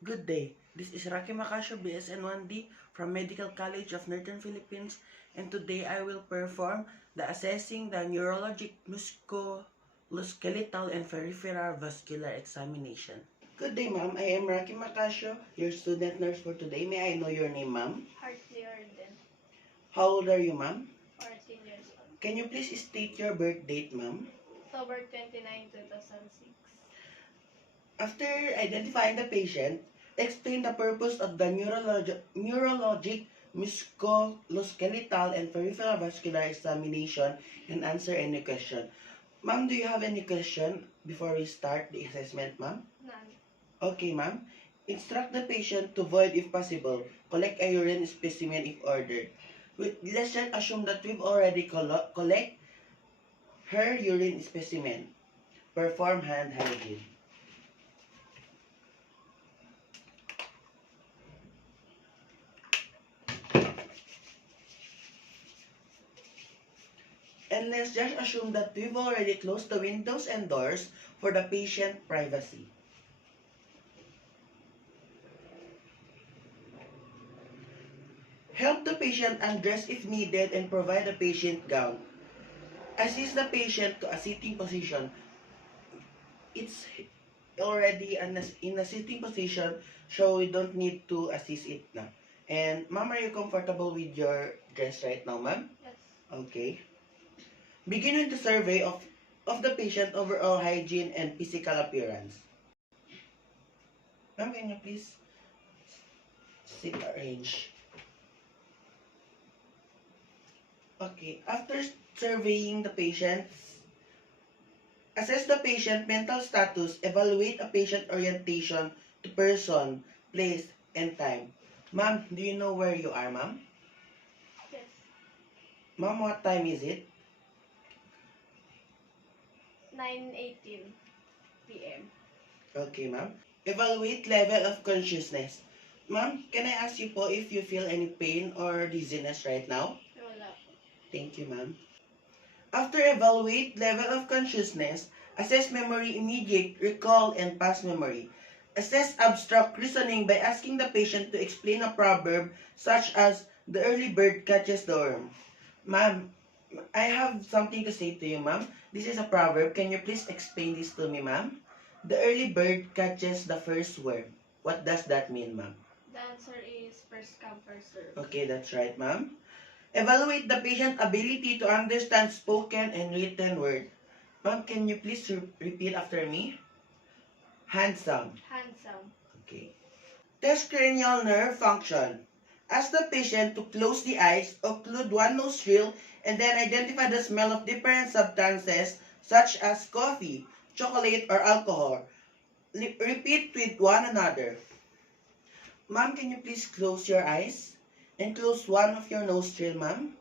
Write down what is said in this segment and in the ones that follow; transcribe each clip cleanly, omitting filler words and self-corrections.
Good day. This is Rocky Macasio, BSN 1D from Medical College of Northern Philippines, and today I will perform the assessing the neurologic, musculoskeletal, and peripheral vascular examination. Good day, ma'am. I am Rocky Macasio, your student nurse for today. May I know your name, ma'am? Hartley Arden, How old are you, ma'am? 14 years old. Can you please state your birth date, ma'am? October 29, 2006. After identifying the patient, explain the purpose of the neurologic, musculoskeletal, and peripheral vascular examination and answer any question. Ma'am, do you have any question before we start the assessment, ma'am? None. Okay, ma'am. Instruct the patient to void if possible. Collect a urine specimen if ordered. Let's just assume that we've already collect her urine specimen. Perform hand hygiene. And let's just assume that we've already closed the windows and doors for the patient privacy. Help the patient undress if needed and provide the patient gown. Assist the patient to a sitting position. It's already in a sitting position, so we don't need to assist it now. And ma'am, are you comfortable with your dress right now, ma'am? Yes. Okay. Begin with the survey of the patient overall hygiene and physical appearance. Ma'am, can you please sit arrange? Okay, after surveying the patient, assess the patient mental status, evaluate a patient orientation to person, place, and time. Ma'am, do you know where you are, ma'am? Yes. Ma'am, what time is it? 9:18 p.m. Okay, ma'am. Evaluate level of consciousness. Ma'am, can I ask you po if you feel any pain or dizziness right now? Wala po. Thank you, ma'am. After evaluate level of consciousness, assess memory immediate, recall, and past memory. Assess abstract reasoning by asking the patient to explain a proverb such as, the early bird catches the worm. Ma'am, I have something to say to you, ma'am. This is a proverb. Can you please explain this to me, ma'am? The early bird catches the first worm. What does that mean, ma'am? The answer is first come, first serve. Okay, that's right, ma'am. Evaluate the patient's ability to understand spoken and written word. Ma'am, can you please repeat after me? Handsome. Handsome. Okay. Test cranial nerve function. Ask the patient to close the eyes, occlude one nostril, and then identify the smell of different substances such as coffee, chocolate, or alcohol. Repeat with one another. Ma'am, can you please close your eyes and close one of your nostril, ma'am?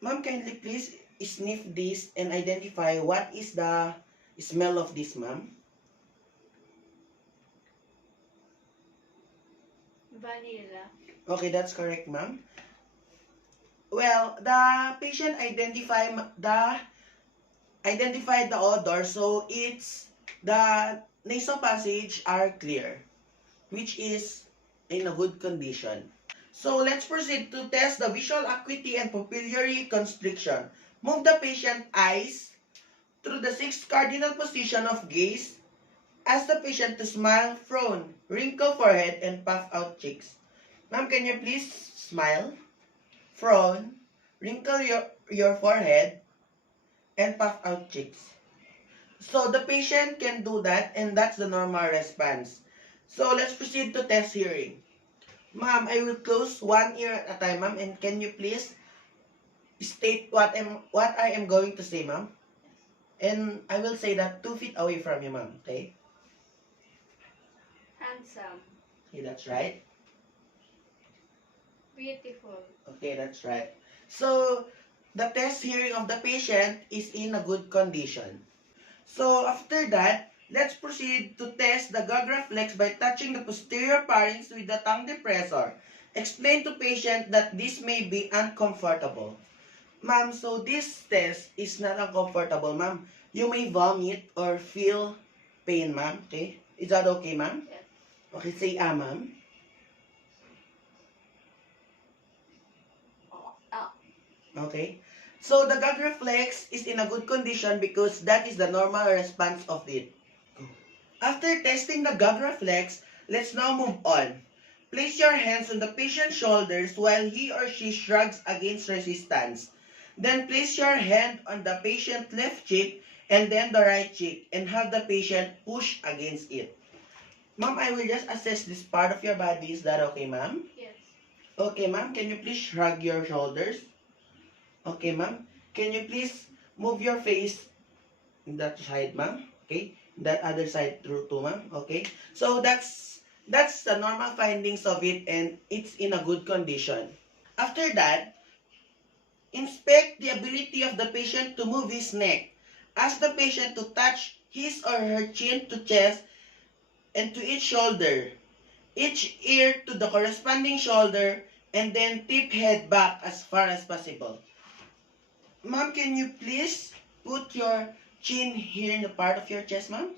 Ma'am, kindly please sniff this and identify what is the smell of this, ma'am. Vanilla. Okay, that's correct, ma'am. Well, the patient identified the odor, so it's the nasal passage are clear, which is in a good condition. So let's proceed to test the visual acuity and pupillary constriction. Move the patient eyes through the 6 cardinal position of gaze. Ask the patient to smile, frown, wrinkle forehead, and puff out cheeks. Ma'am, can you please smile, frown, wrinkle your forehead, and puff out cheeks? So the patient can do that, and that's the normal response. So let's proceed to test hearing. Ma'am, I will close one ear at a time, ma'am, and can you please state what I am going to say, ma'am? And I will say that 2 feet away from you, ma'am. Okay? Handsome. Okay, that's right. Beautiful. Okay, that's right. So, the test hearing of the patient is in a good condition. So, after that, let's proceed to test the gag reflex by touching the posterior pharynx with the tongue depressor. Explain to patient that this may be uncomfortable. Ma'am, so this test is not uncomfortable, ma'am. You may vomit or feel pain, ma'am. Okay? Is that okay, ma'am? Yes. Okay, say ma'am. Okay. So the gag reflex is in a good condition because that is the normal response of it. After testing the gag reflex, let's now move on. Place your hands on the patient's shoulders while he or she shrugs against resistance. Then place your hand on the patient's left cheek and then the right cheek and have the patient push against it. Ma'am, I will just assess this part of your body. Is that okay, ma'am? Yes. Okay, ma'am. Can you please shrug your shoulders? Okay, ma'am. Can you please move your face in that side, ma'am? Okay. That other side through too, ma'am. Okay. So that's the normal findings of it and it's in a good condition. After that, inspect the ability of the patient to move his neck. Ask the patient to touch his or her chin to chest and to each shoulder, each ear to the corresponding shoulder, and then tip head back as far as possible. Ma'am, can you please put your chin here in the part of your chest, ma'am?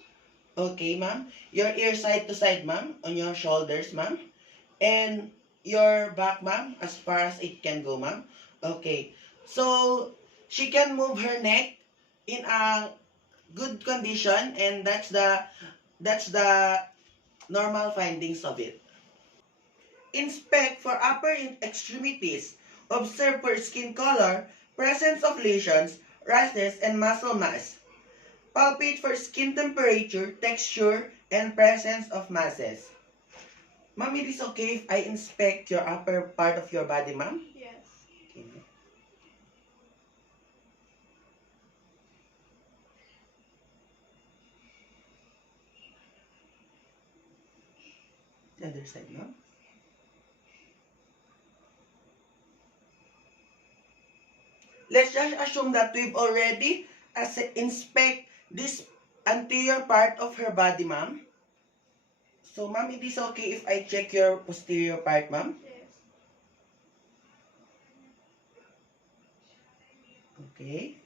Okay, ma'am. Your ear side to side, ma'am, on your shoulders, ma'am. And your back, ma'am, as far as it can go, ma'am. Okay. So, she can move her neck in a good condition and that's the normal findings of it. Inspect for upper extremities. Observe for skin color, presence of lesions, rashes, and muscle mass. Palpate for skin temperature, texture, and presence of masses. Ma'am, it is okay if I inspect your upper part of your body, ma'am? Yes. Okay. The other side, ma'am. Let's just assume that we've already inspect this anterior part of her body, ma'am. So, ma'am, it is okay if I check your posterior part, ma'am? Yes. Okay.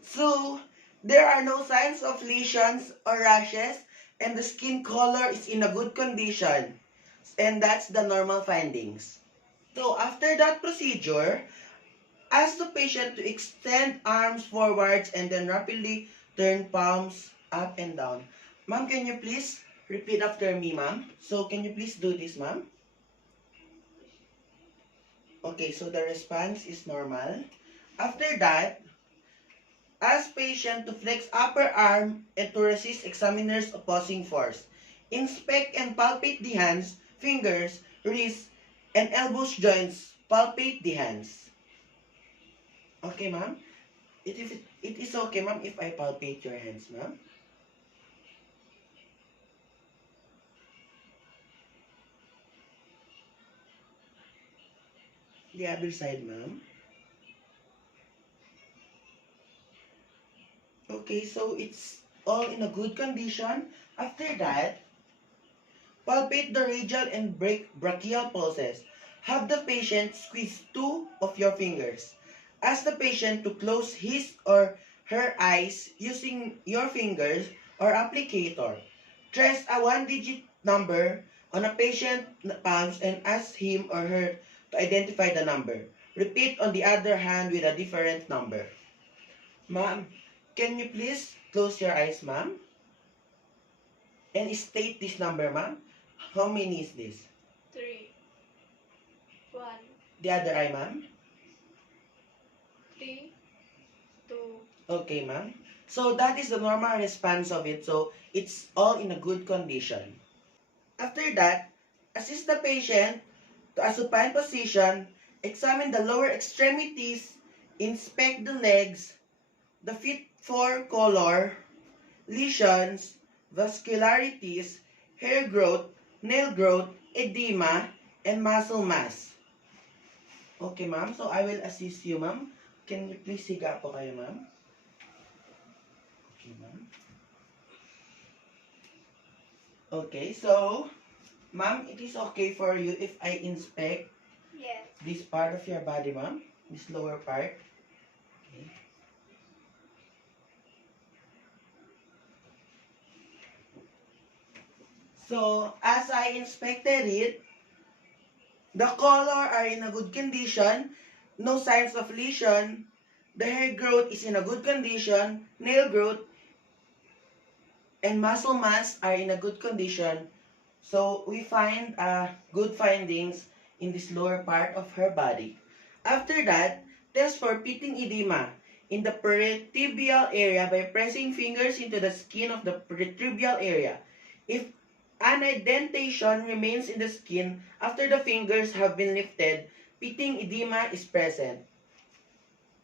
So, there are no signs of lesions or rashes, and the skin color is in a good condition. And that's the normal findings. So, after that procedure, ask the patient to extend arms forwards and then rapidly turn palms up and down. Ma'am, can you please repeat after me, ma'am? So, can you please do this, ma'am? Okay, so the response is normal. After that, ask patient to flex upper arm and to resist examiner's opposing force. Inspect and palpate the hands, fingers, wrists, and elbows joints. Palpate the hands. Okay, ma'am? It is okay, ma'am, if I palpate your hands, ma'am? The other side, ma'am? Okay, so it's all in a good condition. After that, palpate the radial and brachial pulses. Have the patient squeeze two of your fingers. Ask the patient to close his or her eyes using your fingers or applicator. Trace a one-digit number on a patient's palms and ask him or her to identify the number. Repeat on the other hand with a different number. Ma'am, can you please close your eyes, ma'am? And state this number, ma'am. How many is this? 3. 1. The other eye, ma'am. 3. 2. Okay, ma'am. So that is the normal response of it. So it's all in a good condition. After that, assist the patient to a supine position, examine the lower extremities, inspect the legs, the feet for color, lesions, vascularities, hair growth, nail growth, edema, and muscle mass. Okay, ma'am. So, I will assist you, ma'am. Can you please higa po kayo, ma'am? Okay, ma'am. Okay, so, ma'am, it is okay for you if I inspect Yes. this part of your body, ma'am? This lower part? Okay. So, as I inspected it, the color are in a good condition, no signs of lesion, the hair growth is in a good condition, nail growth, and muscle mass are in a good condition. So, we find good findings in this lower part of her body. After that, test for pitting edema in the peripheral area by pressing fingers into the skin of the peripheral area. If an indentation remains in the skin after the fingers have been lifted, pitting edema is present.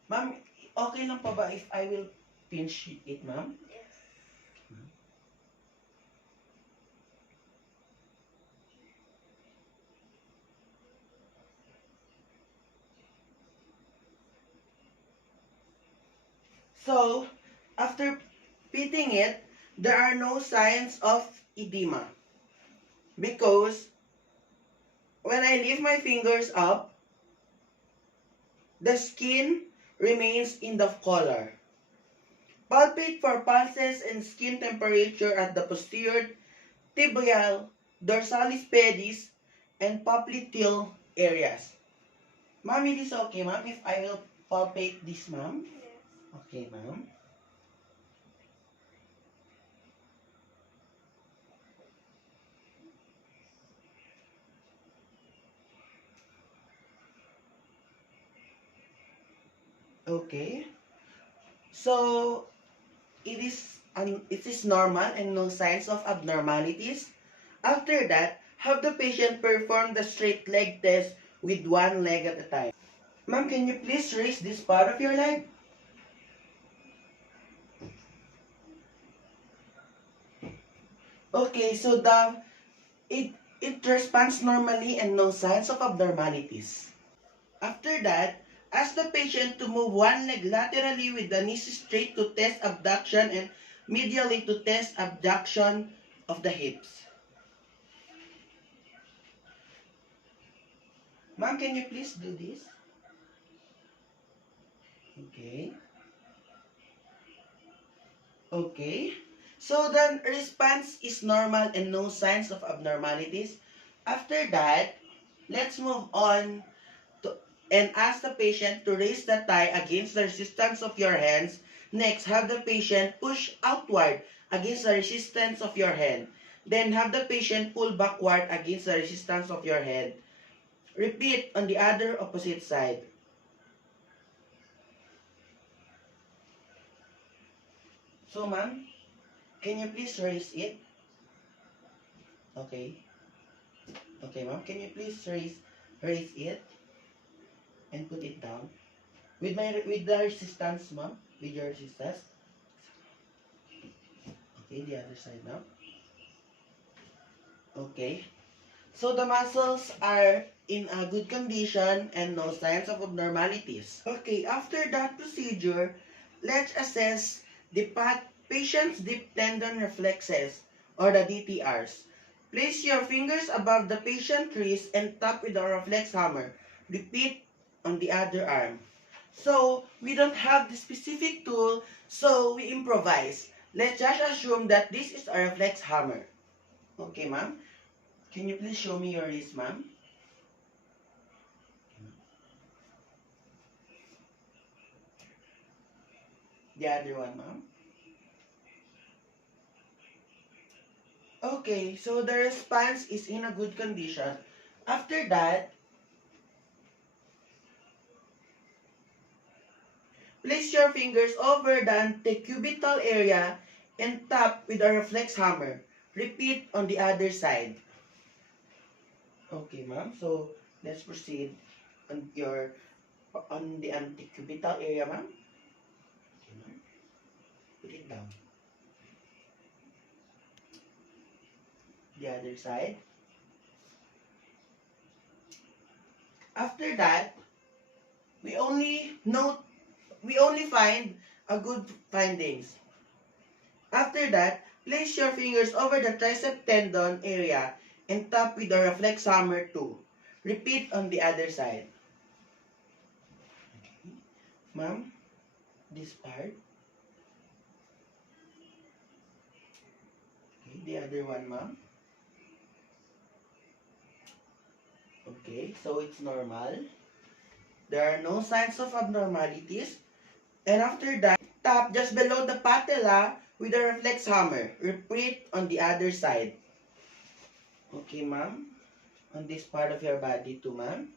Ma'am, okay lang pa ba if I will pinch it, ma'am? Yes. So, after pitting it, there are no signs of edema. Because when I lift my fingers up, the skin remains in the collar. Palpate for pulses and skin temperature at the posterior tibial, dorsalis pedis, and popliteal areas. Ma'am, it is okay, ma'am, if I will palpate this, ma'am? Yes. Okay, ma'am. Okay. So, it is normal and no signs of abnormalities. After that, have the patient perform the straight leg test with one leg at a time. Ma'am, can you please raise this part of your leg? Okay, so it responds normally and no signs of abnormalities. After that, ask the patient to move one leg laterally with the knees straight to test abduction and medially to test abduction of the hips. Ma'am, can you please do this? Okay. Okay. So the response is normal and no signs of abnormalities. After that, let's move on to, and ask the patient to raise the thigh against the resistance of your hands. Next, have the patient push outward against the resistance of your hand. Then have the patient pull backward against the resistance of your head. Repeat on the other opposite side. So, ma'am, can you please raise it? Okay. Okay, ma'am. Can you please raise it and put it down? With the resistance, ma'am. With your resistance. Okay, the other side now. Okay. So the muscles are in a good condition and no signs of abnormalities. Okay, after that procedure, let's assess the patient's deep tendon reflexes or the DTRs. Place your fingers above the patient's wrist and tap with a reflex hammer. Repeat on the other arm. So, we don't have the specific tool, so we improvise. Let's just assume that this is a reflex hammer. Okay, ma'am? Can you please show me your wrist, ma'am? The other one, ma'am. Okay, so the response is in a good condition. After that, place your fingers over the antecubital area and tap with a reflex hammer. Repeat on the other side. Okay, ma'am. So, let's proceed on the antecubital area, ma'am. Okay, ma'am. Put it down. The other side. After that, we only find a good findings. After that, place your fingers over the tricep tendon area and tap with the reflex hammer too. Repeat on the other side. Okay. Ma'am, this part. Okay, the other one, ma'am. Okay, so it's normal. There are no signs of abnormalities. And after that, tap just below the patella with a reflex hammer. Repeat on the other side. Okay, ma'am. On this part of your body too, ma'am.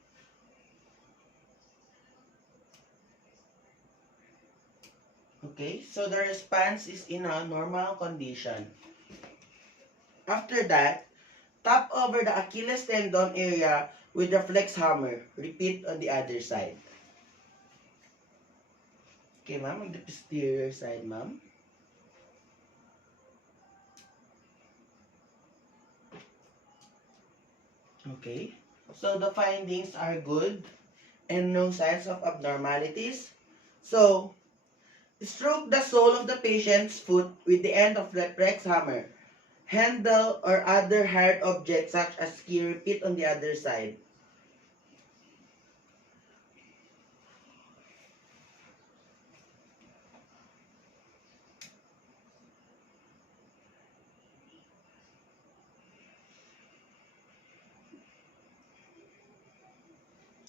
Okay, so the response is in a normal condition. After that, tap over the Achilles tendon area with the flex hammer. Repeat on the other side. Okay, ma'am. On the posterior side, ma'am. Okay. So the findings are good and no signs of abnormalities. So, stroke the sole of the patient's foot with the end of the flex hammer. Handle or other hard objects such as key. Repeat on the other side.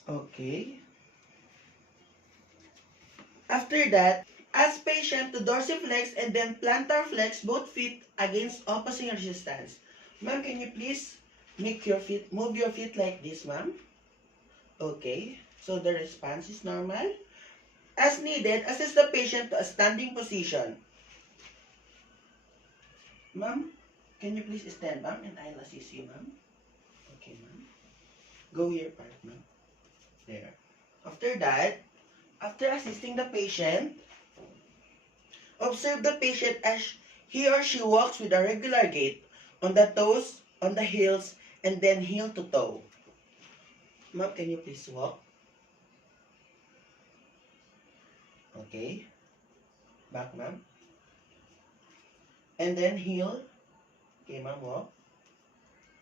Okay. After that, ask patient to dorsiflex and then plantar flex both feet against opposing resistance. Ma'am, can you please move your feet like this, ma'am? Okay. So the response is normal. As needed, assist the patient to a standing position. Ma'am, can you please stand, ma'am, and I'll assist you, ma'am? Okay, ma'am. Go your part, ma'am. There. After that, after assisting the patient, observe the patient as he or she walks with a regular gait on the toes, on the heels, and then heel to toe. Ma'am, can you please walk? Okay. Back, ma'am. And then heel. Okay, ma'am, walk.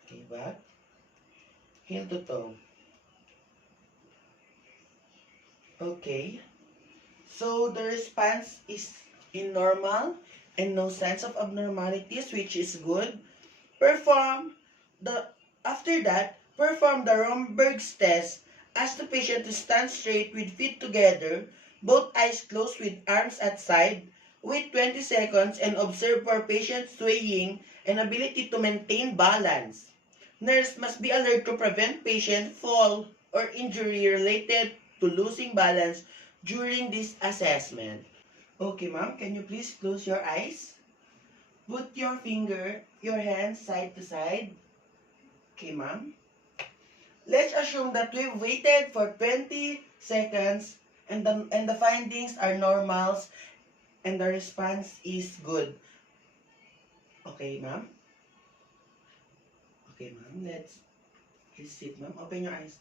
Okay, back. Heel to toe. Okay. So the response is in normal and no signs of abnormalities, which is good. Perform the After that, perform the Romberg's test. Ask the patient to stand straight with feet together, both eyes closed with arms at side. Wait 20 seconds and observe for patient swaying and ability to maintain balance. Nurse must be alert to prevent patient fall or injury related to losing balance during this assessment. Okay, ma'am, can you please close your eyes? Put your hands side to side. Okay, ma'am. Let's assume that we've waited for 20 seconds and the findings are normals and the response is good. Okay, ma'am. Okay, ma'am. Please sit, ma'am. Open your eyes.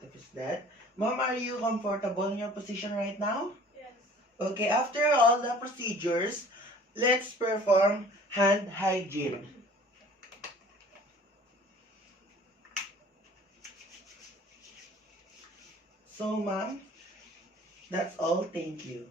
Tapos that. Ma'am, are you comfortable in your position right now? Yes. Okay, after all the procedures, let's perform hand hygiene. So, ma'am, that's all. Thank you.